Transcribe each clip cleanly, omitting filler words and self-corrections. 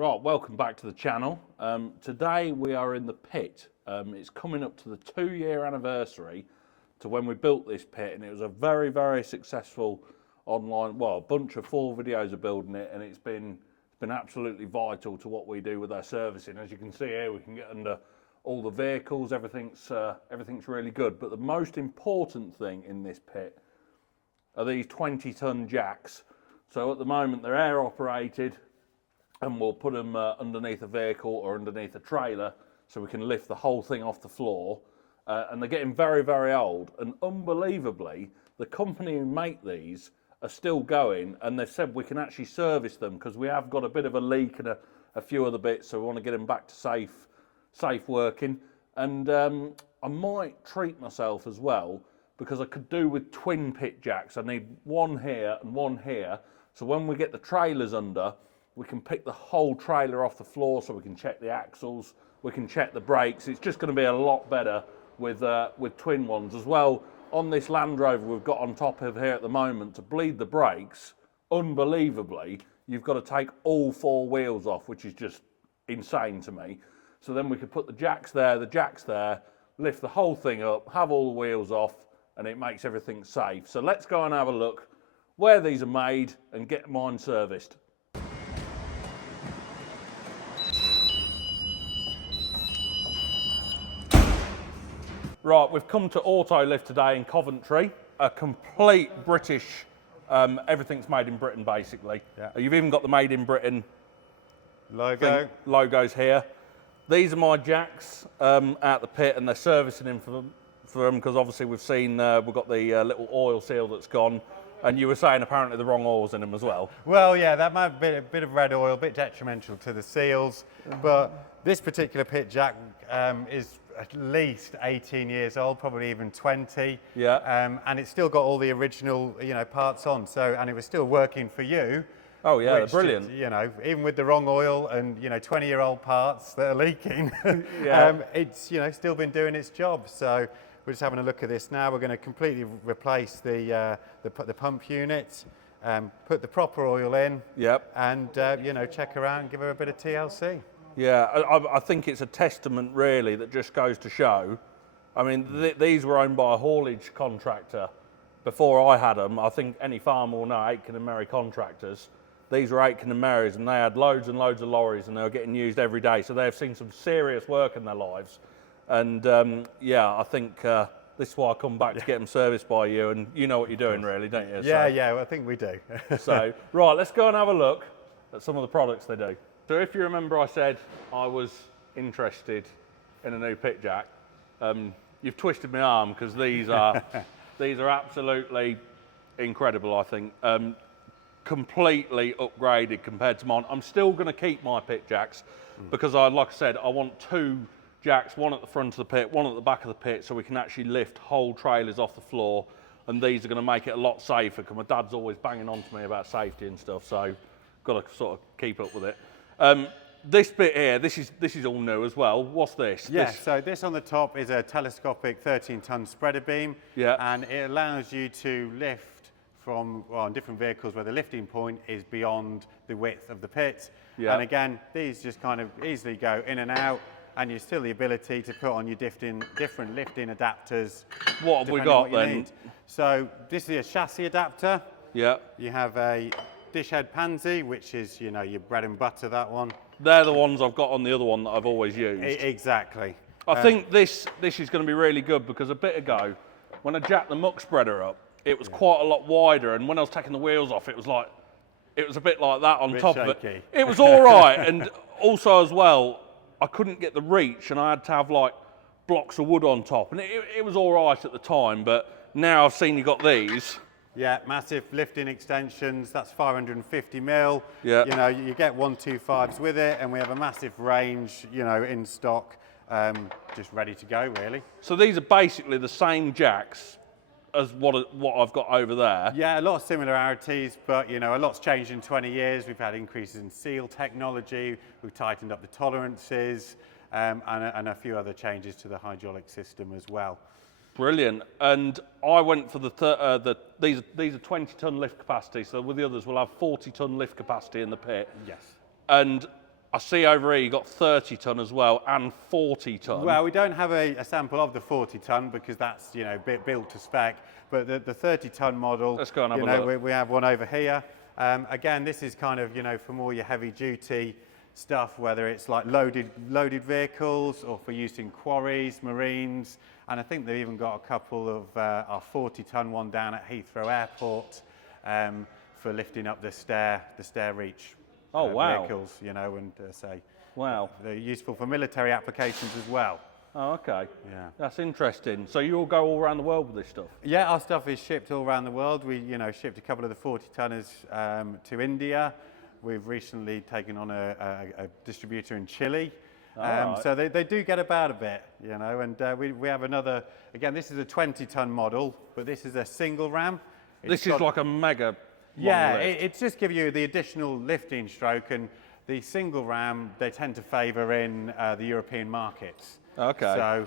Right, welcome back to the channel. Today we are in the pit. It's coming up to the 2-year anniversary to when we built this pit, and it was a very, very successful online, well, a bunch of 4 videos of building it, and it's been absolutely vital to what we do with our servicing. As you can see here, we can get under all the vehicles, everything's really good. But the most important thing in this pit are these 20-ton jacks. So at the moment they're air operated, and we'll put them underneath a vehicle or underneath a trailer so we can lift the whole thing off the floor. And they're getting very, very old. And unbelievably, the company who make these are still going, and they've said we can actually service them because we have got a bit of a leak and a few other bits, so we want to get them back to safe working. And I might treat myself as well, because I could do with twin pit jacks. I need one here and one here, so when we get the trailers under, we can pick the whole trailer off the floor, so we can check the axles, we can check the brakes. It's just going to be a lot better with twin ones as well. On this Land Rover we've got on top of here at the moment, to bleed the brakes, unbelievably, you've got to take all 4 wheels off, which is just insane to me. So then we could put the jacks there, lift the whole thing up, have all the wheels off, and it makes everything safe. So let's go and have a look where these are made and get mine serviced. Right, we've come to AUTOLIFT today in Coventry, a complete British, everything's made in Britain basically. Yeah. You've even got the Made in Britain logos here. These are my jacks out the pit, and they're servicing them for them because obviously we've seen, we've got the little oil seal that's gone, and you were saying apparently the wrong oil's in them as well. Well, yeah, that might be a bit of red oil, a bit detrimental to the seals, but this particular pit jack is at least 18 years old, probably even 20. Yeah. And it's still got all the original, parts on. So, and it was still working for you. Oh yeah, they're brilliant. Even with the wrong oil and 20-year-old parts that are leaking, yeah. It's still been doing its job. So we're just having a look at this now. We're going to completely replace the pump unit, put the proper oil in. Yep. And check her out and give her a bit of TLC. Yeah, I think it's a testament really that just goes to show. I mean, these were owned by a haulage contractor before I had them. I think any farmer will know Aitken and Merry contractors. These were Aitken and Merrys, and they had loads and loads of lorries, and they were getting used every day. So they've seen some serious work in their lives. And yeah, I think this is why I come back to get them serviced by you, and you know what you're doing really, don't you? Yeah, yeah, well, I think we do. So, right, let's go and have a look at some of the products they do. So if you remember, I said I was interested in a new pit jack. You've twisted my arm, because these are absolutely incredible, I think. Completely upgraded compared to mine. I'm still going to keep my pit jacks because like I said, I want 2 jacks, one at the front of the pit, one at the back of the pit, so we can actually lift whole trailers off the floor. And these are going to make it a lot safer, because my dad's always banging on to me about safety and stuff, so got to sort of keep up with it. This bit here, this is all new as well. What's this? Yeah, so this on the top is a telescopic 13-ton spreader beam. Yeah. And it allows you to lift from, well, on different vehicles where the lifting point is beyond the width of the pit. Yeah. And again, these just kind of easily go in and out, and you still the ability to put on your different lifting adapters. What have we got then? So this is a chassis adapter. Yeah. You have a dish head pansy, which is, your bread and butter, that one. They're the ones I've got on the other one that I've always used. Exactly. I think this is going to be really good, because a bit ago, when I jacked the muck spreader up, it was quite a lot wider, and when I was taking the wheels off, it was a bit like that on top of it. It was all right, and also as well, I couldn't get the reach, and I had to have like blocks of wood on top, and it was all right at the time, but now I've seen you got these. Yeah, massive lifting extensions, that's 550 mil. Yeah. You get 125s with it, and we have a massive range, in stock, just ready to go, really. So these are basically the same jacks as what I've got over there. Yeah, a lot of similarities, but a lot's changed in 20 years. We've had increases in seal technology, we've tightened up the tolerances, and a few other changes to the hydraulic system as well. Brilliant. And I went for these are 20-ton lift capacity, so with the others we'll have 40-ton lift capacity in the pit. Yes. And I see over here you got 30 ton as well and 40 ton. Well, we don't have a sample of the 40 ton because that's, you know, built to spec, but the 30 ton model, let's go and have you a know, look. we have one over here. Again, this is kind of, you know, for more your heavy duty stuff, whether it's like loaded vehicles or for use in quarries, marines, and I think they've even got a couple of our 40 ton one down at Heathrow Airport for lifting up the stair reach. Oh, wow. Vehicles, you know, and say, Wow. they're useful for military applications as well. Oh, okay. Yeah. That's interesting. So you all go all around the world with this stuff? Yeah, our stuff is shipped all around the world. We, you know, shipped a couple of the 40 tonners to India. We've recently taken on a distributor in Chile. Right. So they do get about a bit, you know, and we have another, again, this is a 20 ton model, but this is a single ram. This is like a mega Yeah, long lift. it's just give you the additional lifting stroke, and the single ram, they tend to favour in the European markets. Okay. So,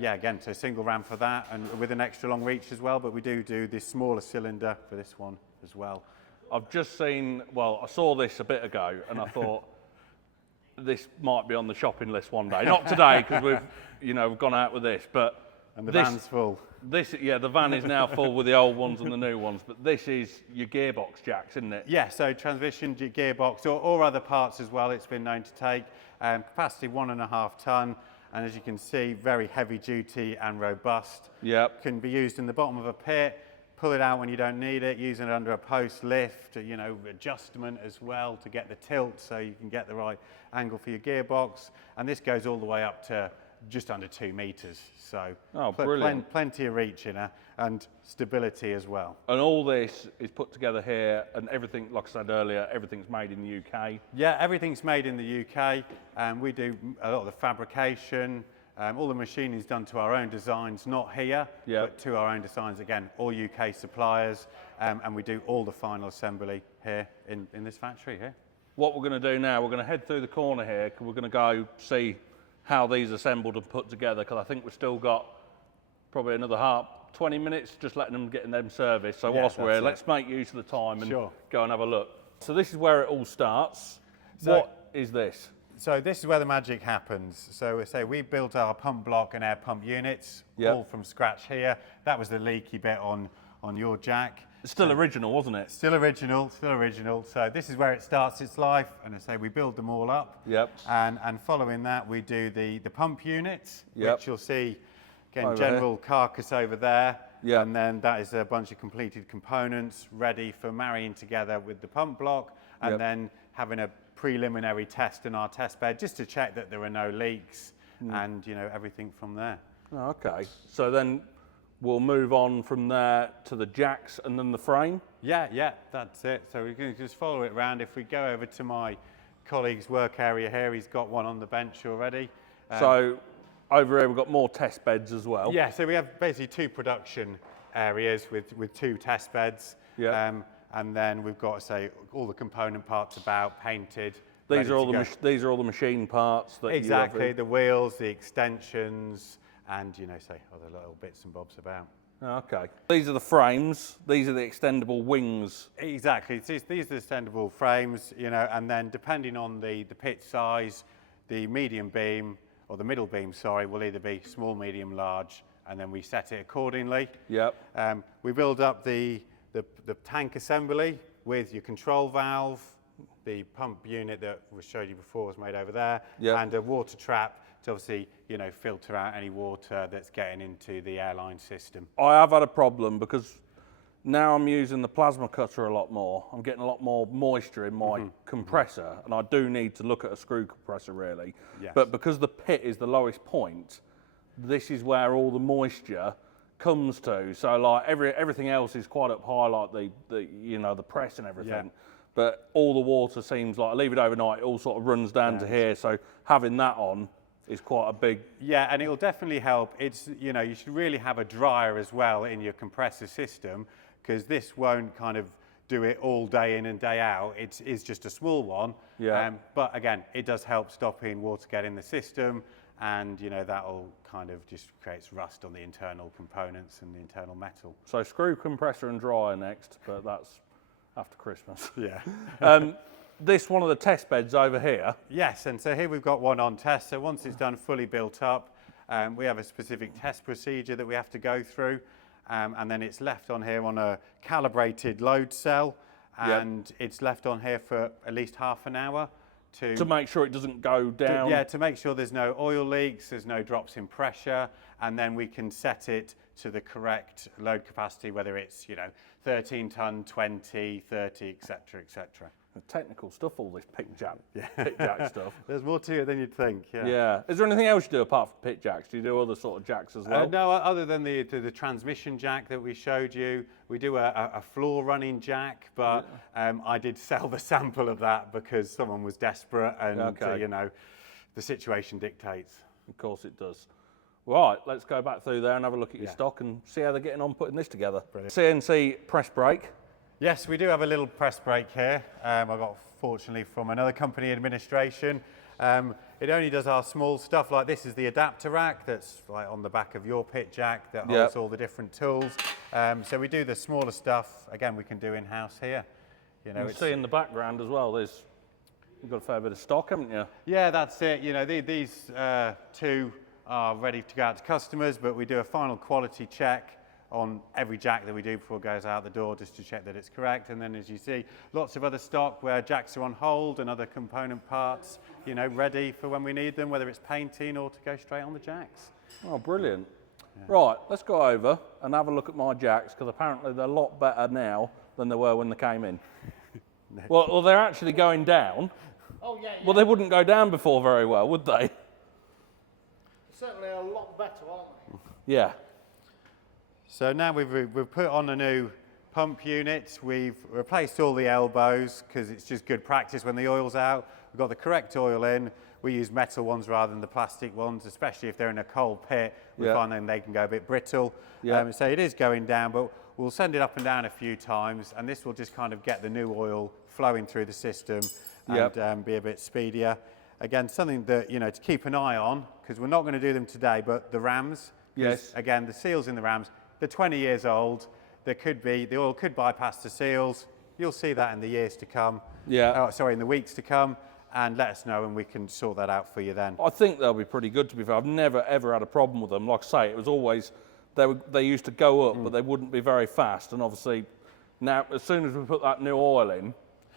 yeah, again, so single ram for that, and with an extra long reach as well, but we do this smaller cylinder for this one as well. I've just seen, well, I saw this a bit ago and I thought this might be on the shopping list one day. Not today because we've gone out with this, but And the van's full. Yeah, the van is now full with the old ones and the new ones, but this is your gearbox jacks, isn't it? Yeah, so transmission, gearbox, or other parts as well it's been known to take. Capacity 1.5 ton, and as you can see, very heavy duty and robust. Yep. Can be used in the bottom of a pit, pull it out when you don't need it, using it under a post lift, you know, adjustment as well to get the tilt so you can get the right angle for your gearbox. And this goes all the way up to just under 2 meters. So brilliant. Plenty of reach in her and stability as well. And all this is put together here, and everything, like I said earlier, everything's made in the UK. Yeah, everything's made in the UK. We do a lot of the fabrication. All the machining is done to our own designs, not here, but to our own designs. Again, all UK suppliers, and we do all the final assembly here in this factory here. What we're going to do now, we're going to head through the corner here, 'cause we're going to go see how these are assembled and put together, because I think we've still got probably another 20 minutes just letting them get in them service. So whilst we're here, let's make use of the time and go and have a look. So this is where it all starts. So, what is this? So this is where the magic happens. So we built our pump block and air pump units all from scratch here. That was the leaky bit on your jack. It's still original, wasn't it? Still original, still original. So this is where it starts its life, and I say we build them all up. Yep. And following that, we do the pump units, which you'll see, again, over general carcass over there. Yeah. And then that is a bunch of completed components ready for marrying together with the pump block, and then having a preliminary test in our test bed just to check that there are no leaks and, you know, everything from there. Oh, okay. So then we'll move on from there to the jacks and then the frame? Yeah, that's it. So we can just follow it around. If we go over to my colleague's work area here, he's got one on the bench already. So over here we've got more test beds as well. Yeah, so we have basically 2 production areas with 2 test beds. Yeah. And then we've got, say, all the component parts about painted. These are all the machine parts that exactly, the wheels, the extensions, and, you know, say, other little bits and bobs about. Okay. These are the frames. These are the extendable wings. Exactly. These are the extendable frames, you know, and then depending on the pit size, the medium beam, or the middle beam, sorry, will either be small, medium, large, and then we set it accordingly. Yep. We build up the tank assembly with your control valve, the pump unit that we showed you before was made over there, and a water trap to obviously, you know, filter out any water that's getting into the airline system. I have had a problem because now I'm using the plasma cutter a lot more. I'm getting a lot more moisture in my compressor, and I do need to look at a screw compressor really. Yes. But because the pit is the lowest point, this is where all the moisture comes to. So like everything else is quite up high, like the you know, the press and everything. But all the water seems like, I leave it overnight, it all sort of runs down to here. So having that on is quite a big... Yeah, and it will definitely help. It's, you know, you should really have a dryer as well in your compressor system, because this won't kind of do it all day in and day out. It's just a small one. Yeah. But again, it does help stopping water getting in the system, and, you know, that'll kind of just creates rust on the internal components and the internal metal. So screw compressor and dryer next, but that's after Christmas. Yeah. this one of the test beds over here? Yes, and so here we've got one on test. So once it's done, fully built up, we have a specific test procedure that we have to go through, and then it's left on here on a calibrated load cell, and it's left on here for at least half an hour to make sure it doesn't go down. To make sure there's no oil leaks, there's no drops in pressure, and then we can set it to the correct load capacity, whether it's 13 ton, 20, 30, etc., etc. Technical stuff, all this pit jack stuff. There's more to it than you'd think. Yeah. Is there anything else you do apart from pit jacks? Do you do other sort of jacks as well? No, other than the transmission jack that we showed you. We do a floor running jack, but I did sell the sample of that because someone was desperate, and the situation dictates. Of course it does. Right, let's go back through there and have a look at your stock and see how they're getting on putting this together. Brilliant. CNC press brake. Yes, we do have a little press brake here. I got, fortunately, from another company administration. It only does our small stuff, like this is the adapter rack that's like on the back of your pit jack that holds all the different tools. So we do the smaller stuff, again, we can do in-house here. You see in the background as well, you've got a fair bit of stock, haven't you? Yeah, that's it. These two are ready to go out to customers, but we do a final quality check on every jack that we do before it goes out the door, just to check that it's correct. And then, as you see, lots of other stock where jacks are on hold and other component parts, ready for when we need them, whether it's painting or to go straight on the jacks. Oh, brilliant. Yeah. Right, let's go over and have a look at my jacks, because apparently they're a lot better now than they were when they came in. Well, they're actually going down. Oh, yeah. Well, they wouldn't go down before very well, would they? Certainly a lot better, aren't they? Yeah. So now we've put on a new pump unit. We've replaced all the elbows because it's just good practice when the oil's out. We've got the correct oil in. We use metal ones rather than the plastic ones, especially if they're in a cold pit. We find then they can go a bit brittle. So it is going down, but we'll send it up and down a few times, and this will just kind of get the new oil flowing through the system and be a bit speedier. Again, something that, to keep an eye on, because we're not going to do them today, but the rams. Yes. Again, the seals in the rams, they're 20 years old. The oil could bypass the seals. You'll see that in the years to come. Yeah. In the weeks to come, and let us know and we can sort that out for you then. I think they'll be pretty good, to be fair. I've never ever had a problem with them. Like I say, it was always, they used to go up, but they wouldn't be very fast. And obviously now, as soon as we put that new oil in,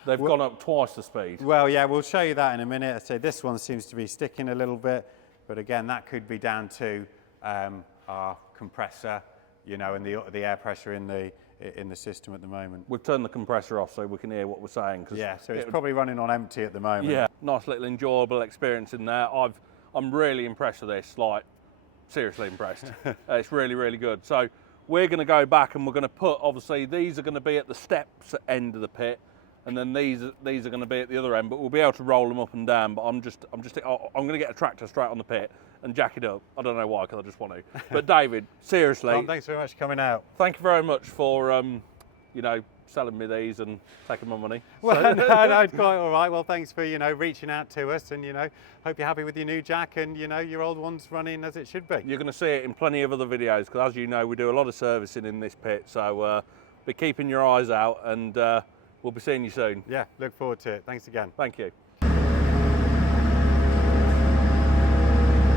they've gone up twice the speed. Well, yeah, we'll show you that in a minute. I say this one seems to be sticking a little bit, but again, that could be down to our compressor, and the air pressure in the system at the moment. We've turned the compressor off so we can hear what we're saying. So it's probably running on empty at the moment. Yeah, nice little enjoyable experience in there. I'm really impressed with this, like seriously impressed. It's really, really good. So we're going to go back and we're going to put, obviously these are going to be at the steps end of the pit, and then these are going to be at the other end, but we'll be able to roll them up and down. But I'm going to get a tractor straight on the pit and jack it up. I don't know why, because I just want to. But David, seriously. Tom, thanks very much for coming out. Thank you very much for, selling me these and taking my money. Well, no, it's quite all right. Well, thanks for, reaching out to us, and, hope you're happy with your new jack and, your old one's running as it should be. You're going to see it in plenty of other videos, because as you know, we do a lot of servicing in this pit. So be keeping your eyes out, and we'll be seeing you soon. Yeah, look forward to it. Thanks again. Thank you.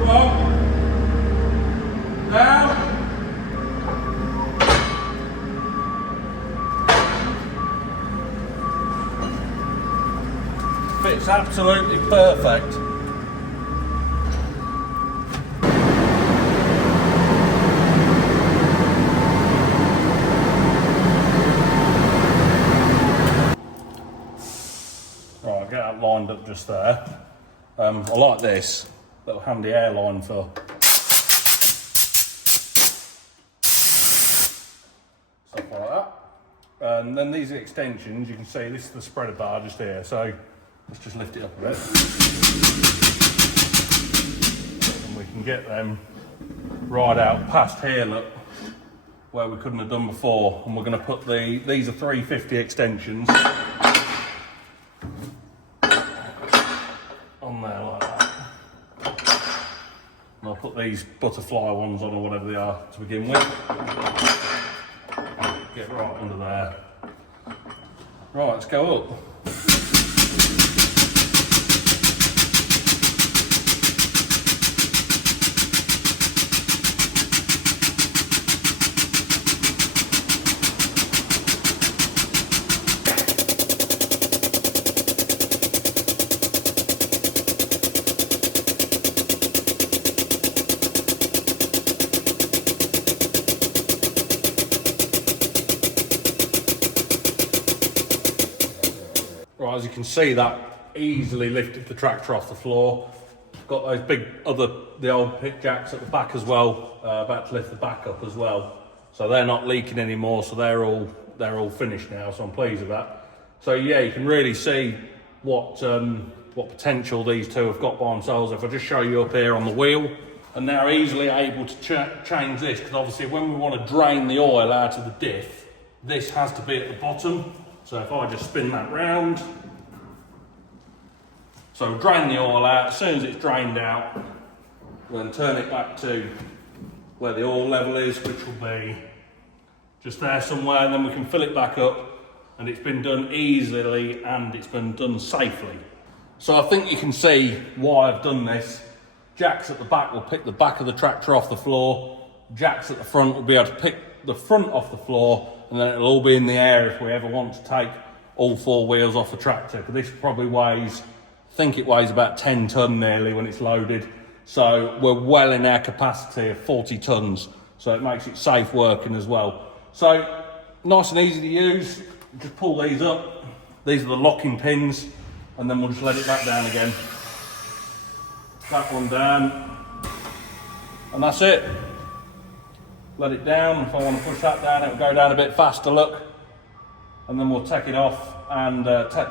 Up, down. Fits absolutely perfect. Right, get that lined up just there. I like this little handy airline for stuff like that. And then these are extensions. You can see this is the spreader bar just here. So let's just lift it up a bit. And we can get them right out past here, look, where we couldn't have done before. And we're going to put these are 350 extensions on there like that. And I'll put these butterfly ones on, or whatever they are, to begin with. Get right under there. Right, let's go up. Right, as you can see, that easily lifted the tractor off the floor. Got those big the old pit jacks at the back as well, about to lift the back up as well. So they're not leaking anymore, so they're all finished now, so I'm pleased with that. So yeah, you can really see what potential these two have got by themselves. If I just show you up here on the wheel, and now easily able to change this, because obviously when we want to drain the oil out of the diff, this has to be at the bottom. So if I just spin that round, so drain the oil out, as soon as it's drained out, we'll then turn it back to where the oil level is, which will be just there somewhere, and then we can fill it back up, and it's been done easily and it's been done safely. So I think you can see why I've done this. Jacks at the back will pick the back of the tractor off the floor, jacks at the front will be able to pick the front off the floor, and then it'll all be in the air if we ever want to take all four wheels off the tractor. Because this probably weighs, I think it weighs about 10 tonne nearly when it's loaded. So we're well in our capacity of 40 tonnes. So it makes it safe working as well. So nice and easy to use. Just pull these up. These are the locking pins, and then we'll just let it back down again. That one down, and that's it. Let it down. If I want to push that down, it'll go down a bit faster, look. And then we'll take it off and take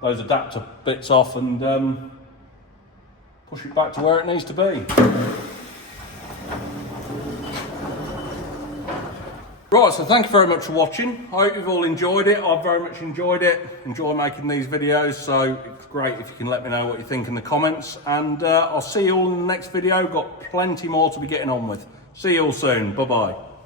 those adapter bits off and push it back to where it needs to be. Right, so thank you very much for watching. I hope you've all enjoyed it. I've very much enjoyed it. Enjoy making these videos, so it's great if you can let me know what you think in the comments. And I'll see you all in the next video. Got plenty more to be getting on with. See you all soon. Bye-bye.